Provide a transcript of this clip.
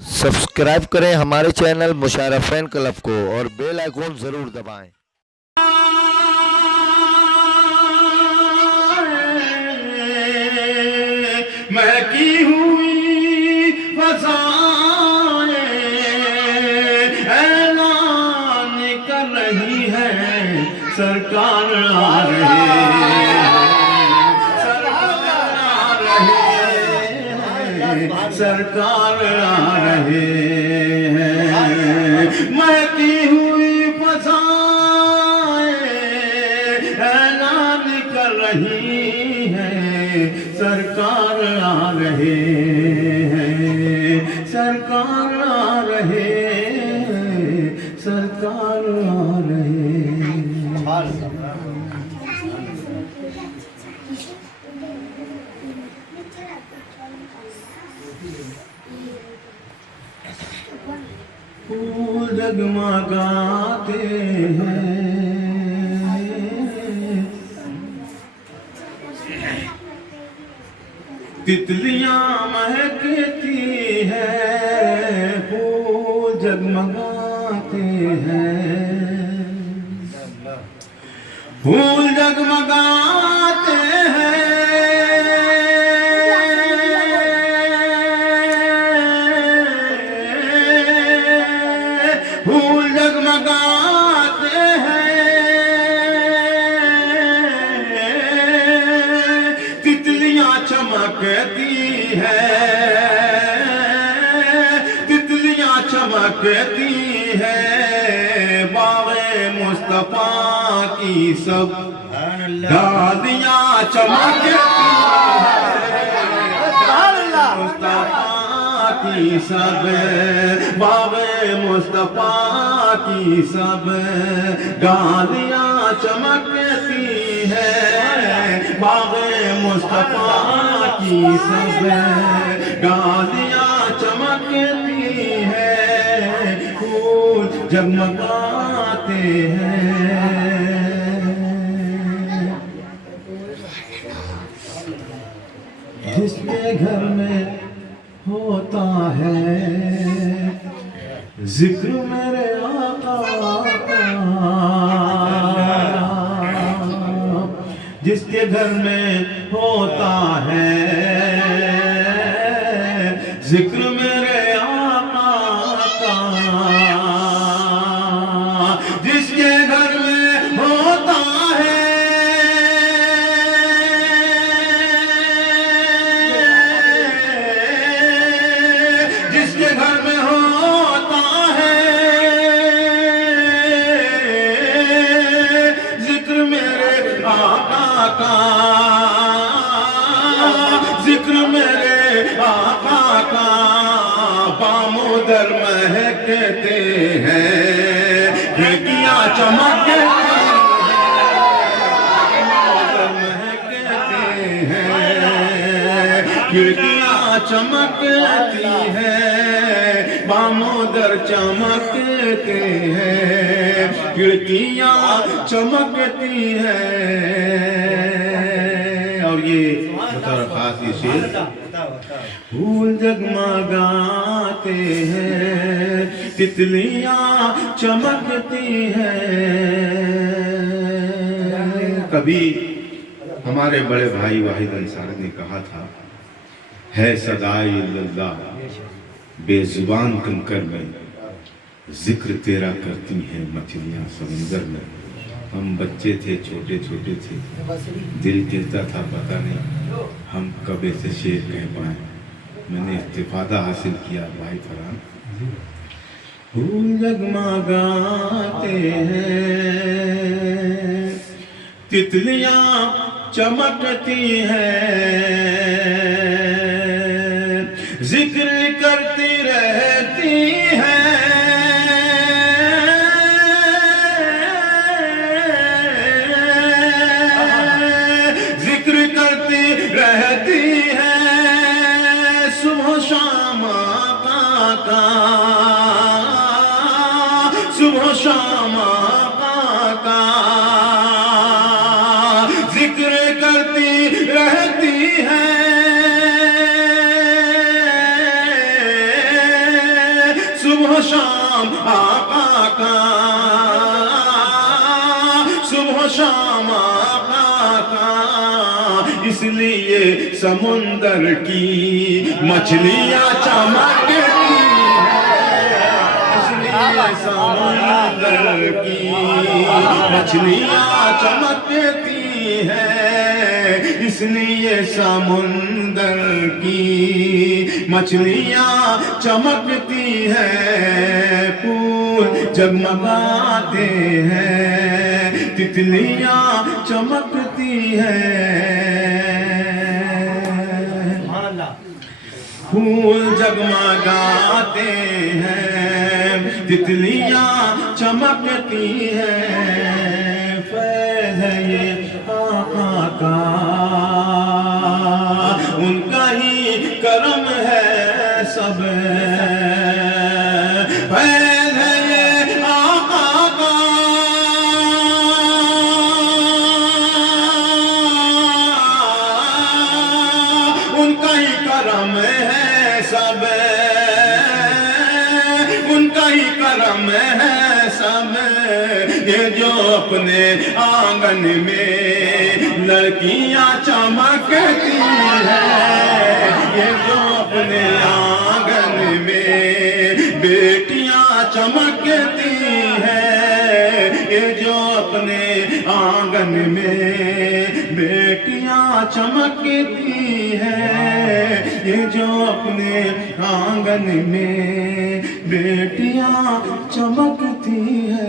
Subscribe करें हमारे channel मुशायरा fan club को और बेल आइकॉन जरूर दबाएं। मैं की हुई फसाएं ऐलान कर रही है, सरकार आ रही सरकार आ रहे हैं। मैं की हुई फसाएं ऐलान कर रही है, सरकार आ रहे हैं, सरकार आ रहे हैं, सरकार आ रहे हैं। फूल जगमगाते हैं, तितलियां महकती हैं, फूल जगमगाते हैं, फूल जगमगाते हैं, फूल जगमगाते हैं, तितलियां चमकती हैं, तितलियां चमकती हैं, बाग़े मुस्तफा की सब डालियां चमकती हैं, मुस्तफा की सब बाग़े मुस्तफा की सब डालियां चमकती है, बाग़े मुस्तफा की सब डालियां चमकती है, फूल जगमगाते हैं। जिसके घर में होता है जिक्र मेरे आका का, जिसके घर में होता है जिक्र मेरे आका का, जिसके घर में होता है घर में होता है जिक्र मेरे आका का, जिक्र मेरे आका का, बामोदर महकते हैं, खिड़कियां चमकते हैं, खिड़कियां चमकती हैं, बामोदर चमकते हैं, खिड़कियां चमकती हैं। और ये बता खास ये शेर, फूल जगमगाते हैं, तितलियां चमकती हैं। कभी हमारे बड़े भाई वाहिद अंसारी ने कहा था, है सदाई अल्लाह बेजुबान तुम कर में, जिक्र तेरा करती हैं मछलियां समंदर में। हम बच्चे थे, छोटे छोटे थे, दिल कहता था पता नहीं हम कब ऐसे शेर कह पाए। मैंने इस्तिफादा हासिल किया भाई फरहान। फूल जगमगाते हैं, तितलियां चमकती हैं, जिक्र करती रहती हैं, जिक्र करती रहती हैं, सुबह शाम आका का, सुबह शाम आका का, जिक्र करती रहती हैं, सुबह शाम आका का, सुबह शाम आका का, इसलिए समुंदर की मछलियां चमकती है, इसलिए समुंदर की मछलियां चमकती है, इसलिए समुंदर की मछलियां चमकती है, फूल जगमगाते हैं, तितलियां चमकती है, फूल जगमगाते हैं, तितलियां चमकती हैं, फैज़ है ये आका का, उनका ही करम है सब, फैज़ है ये आका का, उनका ही करम है सब, उनका ही करम है सब, ये जो अपने आंगन में लड़कियां चमकती है, ये जो अपने आंगन में बेटियां चमकती है, ये जो अपने आंगन में बेटियां चमकती है, ये जो अपने आंगन में बेटियां चमकती है।